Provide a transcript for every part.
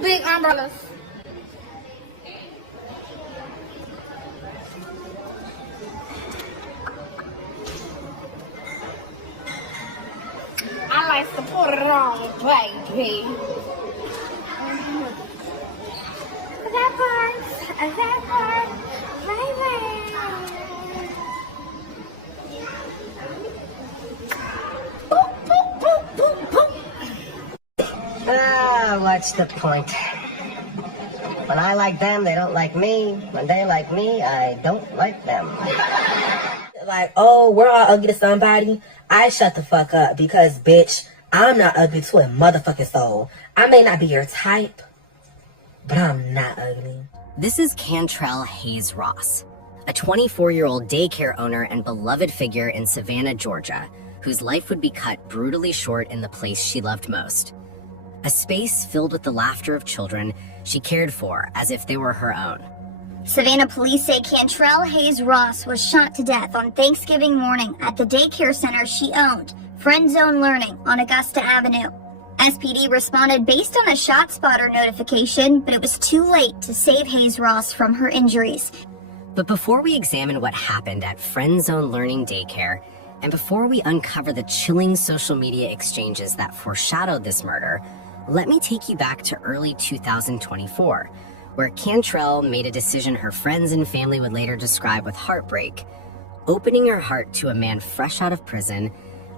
big umbrellas. I like to put it on, baby. That part, baby. Boop, boop, boop, boop, boop. What's the point? When I like them, they don't like me. When they like me, I don't like them. Like, oh, we're all ugly to somebody. I shut the fuck up because, bitch, I'm not ugly to a motherfucking soul. I may not be your type, but I'm not ugly. This is Cantrell Hayes Ross, a 24-year-old daycare owner and beloved figure in Savannah, Georgia, whose life would be cut brutally short in the place she loved most. A space filled with the laughter of children she cared for as if they were her own. Savannah police say Cantrell Hayes Ross was shot to death on Thanksgiving morning at the daycare center she owned, Friend Zone Learning on Augusta Avenue. SPD responded based on a ShotSpotter notification, but it was too late to save Hayes Ross from her injuries. But before we examine what happened at Friend Zone Learning Daycare, and before we uncover the chilling social media exchanges that foreshadowed this murder, let me take you back to early 2024, where Cantrell made a decision her friends and family would later describe with heartbreak, opening her heart to a man fresh out of prison,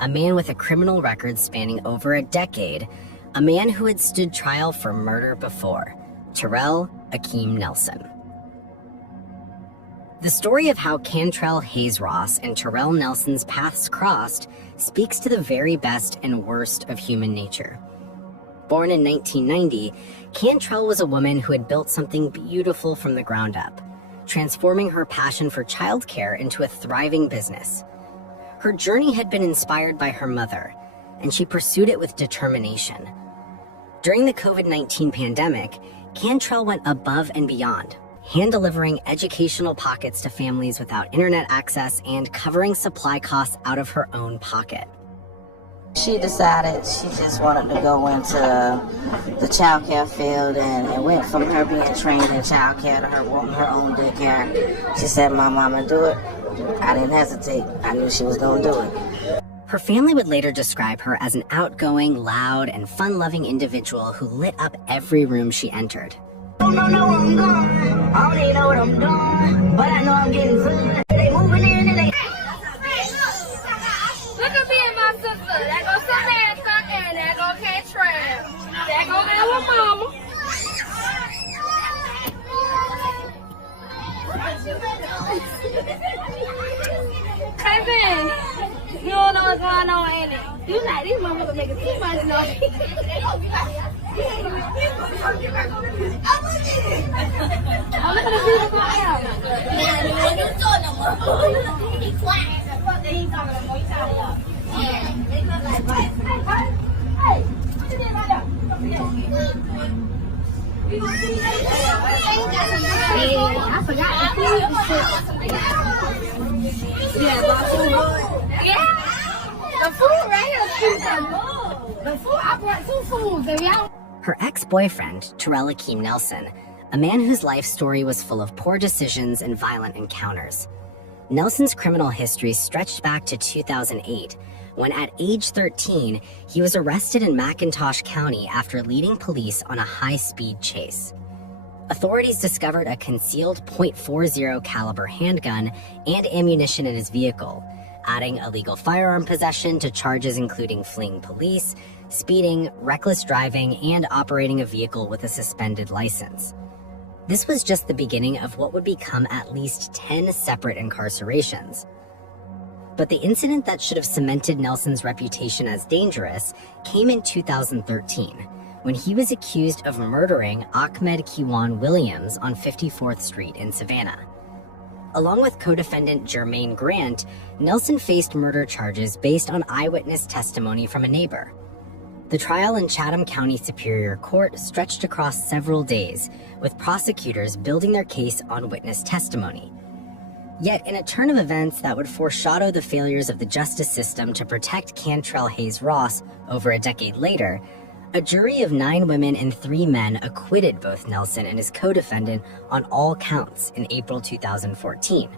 a man with a criminal record spanning over a decade, a man who had stood trial for murder before, Terrell Akeem Nelson. The story of how Cantrell Hayes Ross and Terrell Nelson's paths crossed speaks to the very best and worst of human nature. Born in 1990, Cantrell was a woman who had built something beautiful from the ground up, transforming her passion for childcare into a thriving business. Her journey had been inspired by her mother, and she pursued it with determination. During the COVID-19 pandemic, Cantrell went above and beyond, hand-delivering educational pockets to families without internet access and covering supply costs out of her own pocket. She decided she just wanted to go into the child care field, and it went from her being trained in child care to her wanting her own daycare. She said, "My mama, do it." I didn't hesitate. I knew she was going to do it. Her family would later describe her as an outgoing, loud, and fun-loving individual who lit up every room she entered. I don't know where I'm going. I don't even know what I'm doing, but I know I'm getting food. They moving in and they... Look at me and my sister. That go Samantha and that go Cantrell. That go our mama. Hey man, you don't know what's going on, ain't it? You like these motherfuckers making too much noise. Oh, look at the people going out. Be quiet. I forgot the food right here. The food, I brought two foods, baby. Her ex-boyfriend, Terrell Akeem Nelson, a man whose life story was full of poor decisions and violent encounters. Nelson's criminal history stretched back to 2008, when at age 13, he was arrested in McIntosh County after leading police on a high-speed chase. Authorities discovered a concealed .40 caliber handgun and ammunition in his vehicle, adding illegal firearm possession to charges including fleeing police, speeding, reckless driving, and operating a vehicle with a suspended license. This was just the beginning of what would become at least 10 separate incarcerations. But the incident that should have cemented Nelson's reputation as dangerous came in 2013, when he was accused of murdering Ahmed Kiwan Williams on 54th Street in Savannah. Along with co-defendant Jermaine Grant, Nelson faced murder charges based on eyewitness testimony from a neighbor. The trial in Chatham County Superior Court stretched across several days, with prosecutors building their case on witness testimony. Yet, in a turn of events that would foreshadow the failures of the justice system to protect Cantrell Hayes Ross over a decade later, A jury of 9 women and 3 men acquitted both Nelson and his co-defendant on all counts in April 2014.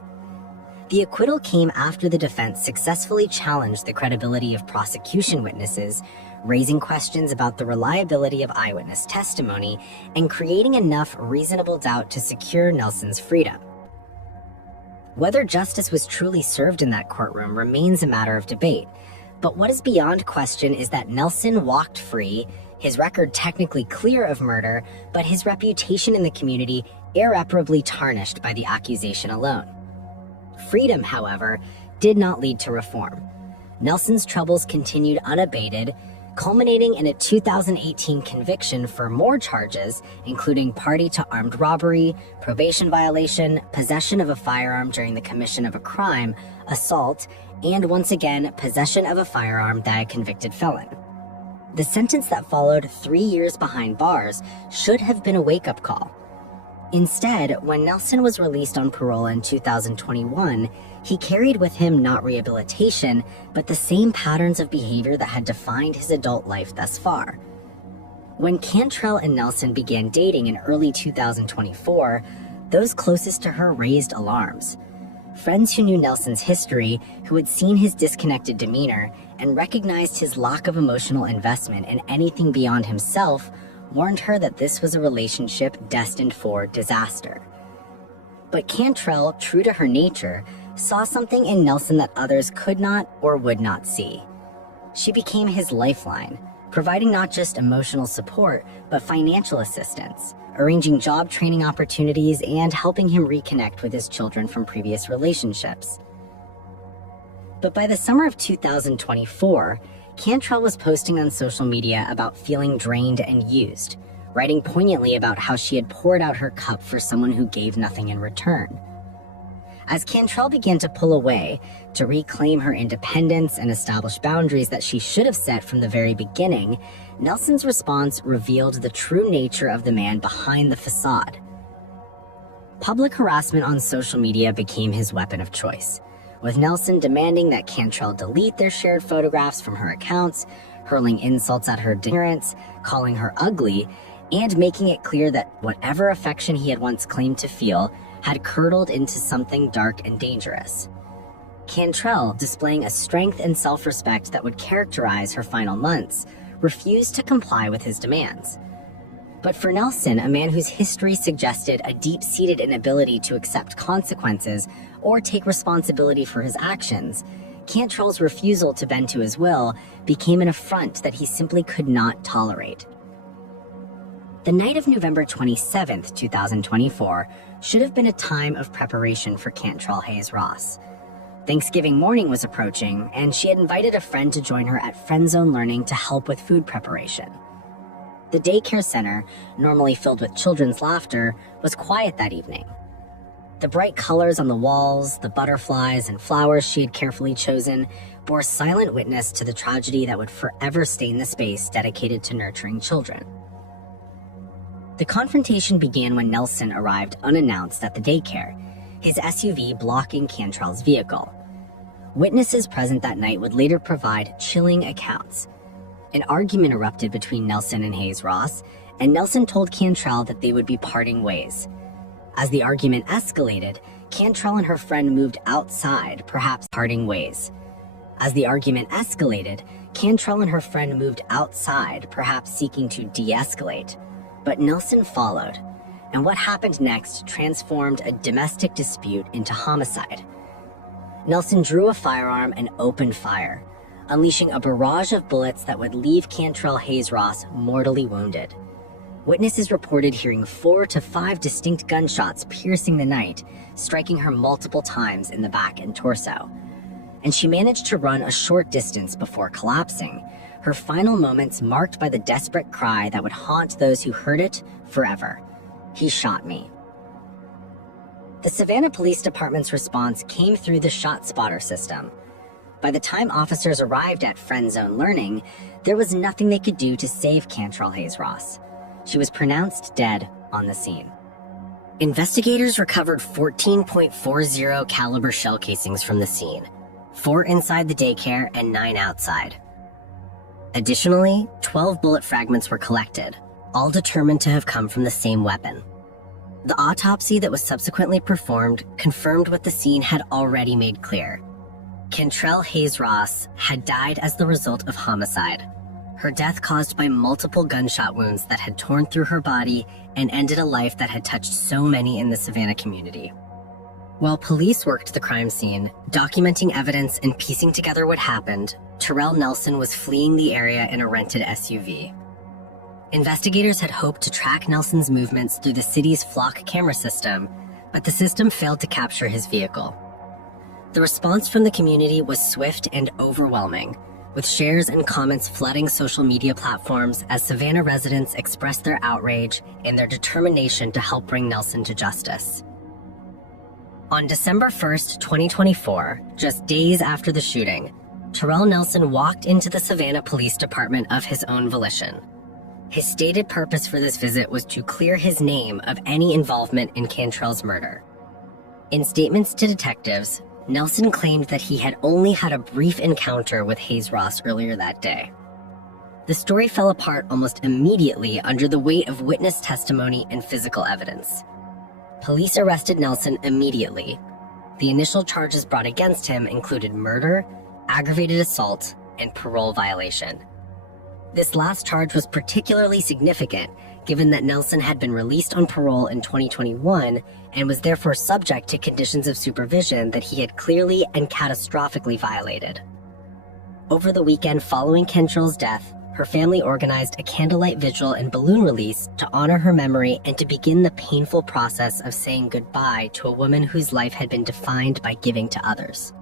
The acquittal came after the defense successfully challenged the credibility of prosecution witnesses, raising questions about the reliability of eyewitness testimony and creating enough reasonable doubt to secure Nelson's freedom. Whether justice was truly served in that courtroom remains a matter of debate, but what is beyond question is that Nelson walked free, his record technically clear of murder, but his reputation in the community irreparably tarnished by the accusation alone. Freedom, however, did not lead to reform. Nelson's troubles continued unabated, culminating in a 2018 conviction for more charges, including party to armed robbery, probation violation, possession of a firearm during the commission of a crime, assault, and once again, possession of a firearm by a convicted felon. The sentence that followed, 3 years behind bars, should have been a wake-up call. Instead, when Nelson was released on parole in 2021, he carried with him not rehabilitation, but the same patterns of behavior that had defined his adult life thus far. When Cantrell and Nelson began dating in early 2024, those closest to her raised alarms. Friends who knew Nelson's history, who had seen his disconnected demeanor, and recognized his lack of emotional investment in anything beyond himself, warned her that this was a relationship destined for disaster. But Cantrell, true to her nature, saw something in Nelson that others could not or would not see. She became his lifeline, providing not just emotional support, but financial assistance, arranging job training opportunities and helping him reconnect with his children from previous relationships. But by the summer of 2024, Cantrell was posting on social media about feeling drained and used, writing poignantly about how she had poured out her cup for someone who gave nothing in return. As Cantrell began to pull away, to reclaim her independence and establish boundaries that she should have set from the very beginning, Nelson's response revealed the true nature of the man behind the facade. Public harassment on social media became his weapon of choice, with Nelson demanding that Cantrell delete their shared photographs from her accounts, hurling insults at her appearance, calling her ugly, and making it clear that whatever affection he had once claimed to feel had curdled into something dark and dangerous. Cantrell, displaying a strength and self-respect that would characterize her final months, refused to comply with his demands. But for Nelson, a man whose history suggested a deep-seated inability to accept consequences or take responsibility for his actions, Cantrell's refusal to bend to his will became an affront that he simply could not tolerate. The night of November 27, 2024, should have been a time of preparation for Cantrell Hayes Ross. Thanksgiving morning was approaching, and she had invited a friend to join her at Friend Zone Learning to help with food preparation. The daycare center, normally filled with children's laughter, was quiet that evening. The bright colors on the walls, the butterflies and flowers she had carefully chosen, bore silent witness to the tragedy that would forever stain the space dedicated to nurturing children. The confrontation began when Nelson arrived unannounced at the daycare, his SUV blocking Cantrell's vehicle. Witnesses present that night would later provide chilling accounts. An argument erupted between Nelson and Hayes Ross, and Nelson told Cantrell that they would be parting ways. As the argument escalated, Cantrell and her friend moved outside, perhaps parting ways. As the argument escalated, Cantrell and her friend moved outside, perhaps seeking to de-escalate. But Nelson followed, and what happened next transformed a domestic dispute into homicide. Nelson drew a firearm and opened fire, unleashing a barrage of bullets that would leave Cantrell Hayes Ross mortally wounded. Witnesses reported hearing 4 to 5 distinct gunshots piercing the night, striking her multiple times in the back and torso. And she managed to run a short distance before collapsing, her final moments marked by the desperate cry that would haunt those who heard it forever. "He shot me." The Savannah Police Department's response came through the ShotSpotter system. By the time officers arrived at Friend Zone Learning, there was nothing they could do to save Cantrell Hayes Ross. She was pronounced dead on the scene. Investigators recovered 14.40 caliber shell casings from the scene, 4 inside the daycare and 9 outside. Additionally, 12 bullet fragments were collected, all determined to have come from the same weapon. The autopsy that was subsequently performed confirmed what the scene had already made clear. Cantrell Hayes Ross had died as the result of homicide, her death caused by multiple gunshot wounds that had torn through her body and ended a life that had touched so many in the Savannah community. While police worked the crime scene, documenting evidence and piecing together what happened, Terrell Nelson was fleeing the area in a rented SUV. Investigators had hoped to track Nelson's movements through the city's flock camera system, but the system failed to capture his vehicle. The response from the community was swift and overwhelming, with shares and comments flooding social media platforms as Savannah residents expressed their outrage and their determination to help bring Nelson to justice. On December 1st, 2024, just days after the shooting, Terrell Nelson walked into the Savannah Police Department of his own volition. His stated purpose for this visit was to clear his name of any involvement in Cantrell's murder. In statements to detectives, Nelson claimed that he had only had a brief encounter with Hayes Ross earlier that day. The story fell apart almost immediately under the weight of witness testimony and physical evidence. Police arrested Nelson immediately. The initial charges brought against him included murder, aggravated assault, and parole violation. This last charge was particularly significant given that Nelson had been released on parole in 2021 and was therefore subject to conditions of supervision that he had clearly and catastrophically violated. Over the weekend following Cantrell's death, her family organized a candlelight vigil and balloon release to honor her memory and to begin the painful process of saying goodbye to a woman whose life had been defined by giving to others.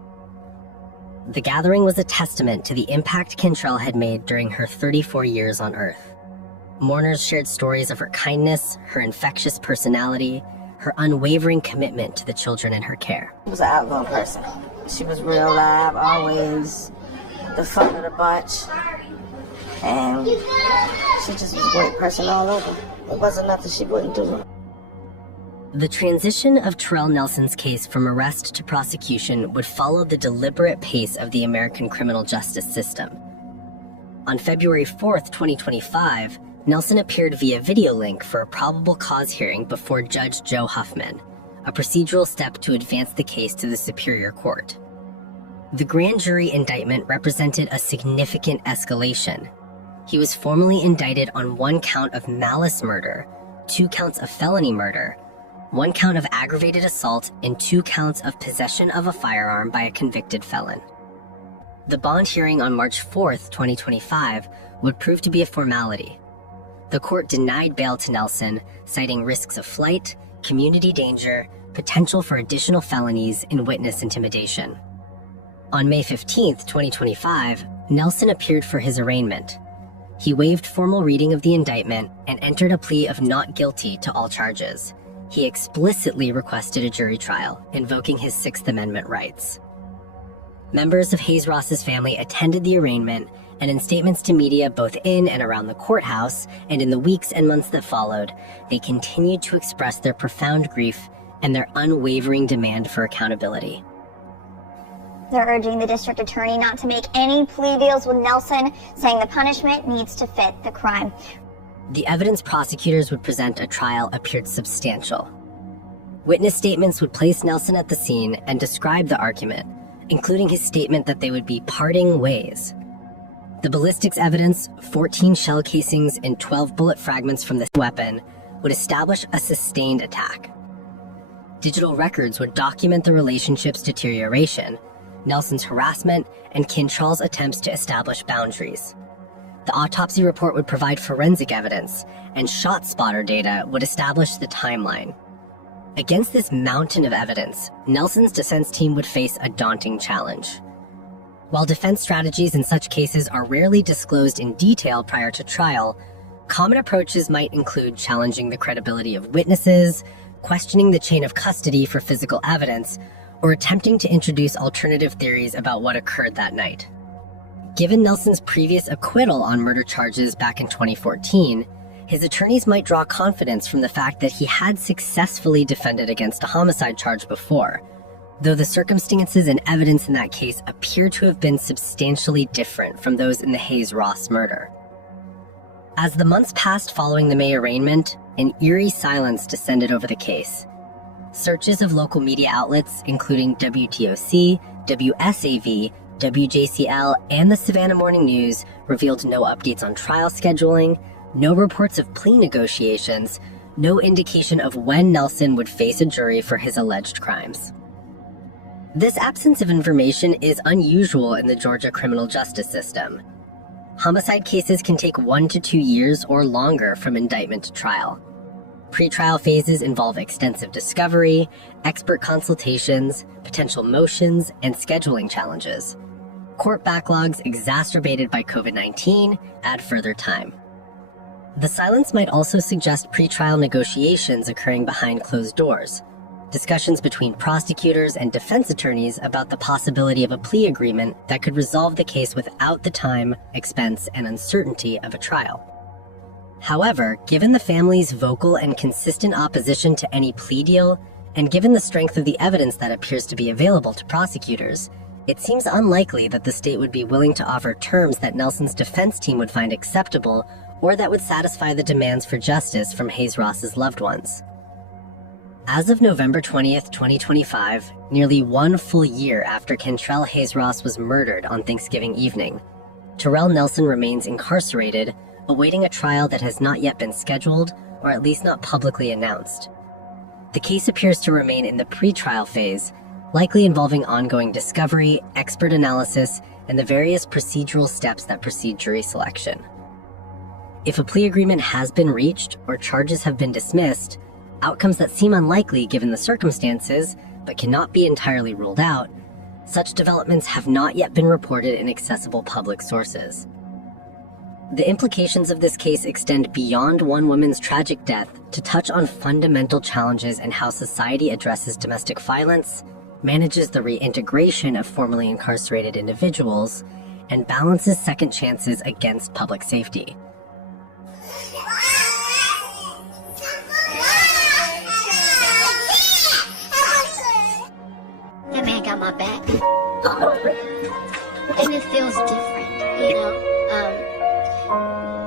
The gathering was a testament to the impact Cantrell had made during her 34 years on Earth. Mourners shared stories of her kindness, her infectious personality, her unwavering commitment to the children in her care. She was an outgoing person. She was real live, always the fun of the bunch. And she just was a great person all over. There wasn't nothing she wouldn't do. The transition of Terrell Nelson's case from arrest to prosecution would follow the deliberate pace of the American criminal justice system. On February 4th, 2025, Nelson appeared via video link for a probable cause hearing before Judge Joe Huffman, a procedural step to advance the case to the Superior Court. The grand jury indictment represented a significant escalation. He was formally indicted on 1 count of malice murder, 2 counts of felony murder, 1 count of aggravated assault, and 2 counts of possession of a firearm by a convicted felon. The bond hearing on March 4th, 2025, would prove to be a formality. The court denied bail to Nelson, citing risks of flight, community danger, potential for additional felonies, and witness intimidation. On May 15th, 2025, Nelson appeared for his arraignment. He waived formal reading of the indictment and entered a plea of not guilty to all charges. He explicitly requested a jury trial, invoking his Sixth Amendment rights. Members of Hayes Ross's family attended the arraignment, and in statements to media both in and around the courthouse, and in the weeks and months that followed, they continued to express their profound grief and their unwavering demand for accountability. They're urging the district attorney not to make any plea deals with Nelson, saying the punishment needs to fit the crime. The evidence prosecutors would present at trial appeared substantial. Witness statements would place Nelson at the scene and describe the argument, including his statement that they would be parting ways. The ballistics evidence, 14 shell casings and 12 bullet fragments from this weapon, would establish a sustained attack. Digital records would document the relationship's deterioration, Nelson's harassment, and Cantrell's attempts to establish boundaries. The autopsy report would provide forensic evidence, and shot spotter data would establish the timeline. Against this mountain of evidence, Nelson's defense team would face a daunting challenge. While defense strategies in such cases are rarely disclosed in detail prior to trial, common approaches might include challenging the credibility of witnesses, questioning the chain of custody for physical evidence, or attempting to introduce alternative theories about what occurred that night. Given Nelson's previous acquittal on murder charges back in 2014, his attorneys might draw confidence from the fact that he had successfully defended against a homicide charge before, though the circumstances and evidence in that case appear to have been substantially different from those in the Hayes Ross murder. As the months passed following the May arraignment, an eerie silence descended over the case. Searches of local media outlets, including WTOC, WSAV, WJCL, and the Savannah Morning News, revealed no updates on trial scheduling, no reports of plea negotiations, no indication of when Nelson would face a jury for his alleged crimes. This absence of information is unusual in the Georgia criminal justice system. Homicide cases can take 1 to 2 years or longer from indictment to trial. Pre-trial phases involve extensive discovery, expert consultations, potential motions, and scheduling challenges. Court backlogs exacerbated by COVID-19 add further time. The silence might also suggest pre-trial negotiations occurring behind closed doors, discussions between prosecutors and defense attorneys about the possibility of a plea agreement that could resolve the case without the time, expense, and uncertainty of a trial. However, given the family's vocal and consistent opposition to any plea deal, and given the strength of the evidence that appears to be available to prosecutors, it seems unlikely that the state would be willing to offer terms that Nelson's defense team would find acceptable or that would satisfy the demands for justice from Hayes Ross's loved ones. As of November 20th, 2025, nearly 1 full year after Kentrell Hayes Ross was murdered on Thanksgiving evening, Terrell Nelson remains incarcerated, awaiting a trial that has not yet been scheduled, or at least not publicly announced. The case appears to remain in the pre-trial phase, likely involving ongoing discovery, expert analysis, and the various procedural steps that precede jury selection. If a plea agreement has been reached or charges have been dismissed, outcomes that seem unlikely given the circumstances, but cannot be entirely ruled out, such developments have not yet been reported in accessible public sources. The implications of this case extend beyond one woman's tragic death to touch on fundamental challenges in how society addresses domestic violence, manages the reintegration of formerly incarcerated individuals, and balances second chances against public safety. That man got my back. And it feels different, you know?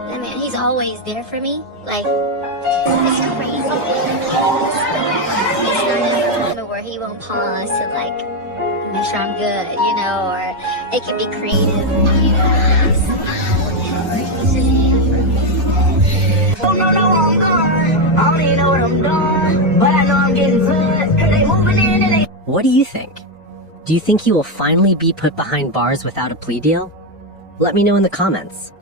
That man, he's always there for me. Like, it's crazy. It's not even a moment where he won't pause to, like, make sure I'm good, you know? Or it can be creative, you know? I don't know where I'm going. I don't even know what I'm doing, but I know I'm getting good. Cause they moving in and they... What do you think? Do you think he will finally be put behind bars without a plea deal? Let me know in the comments.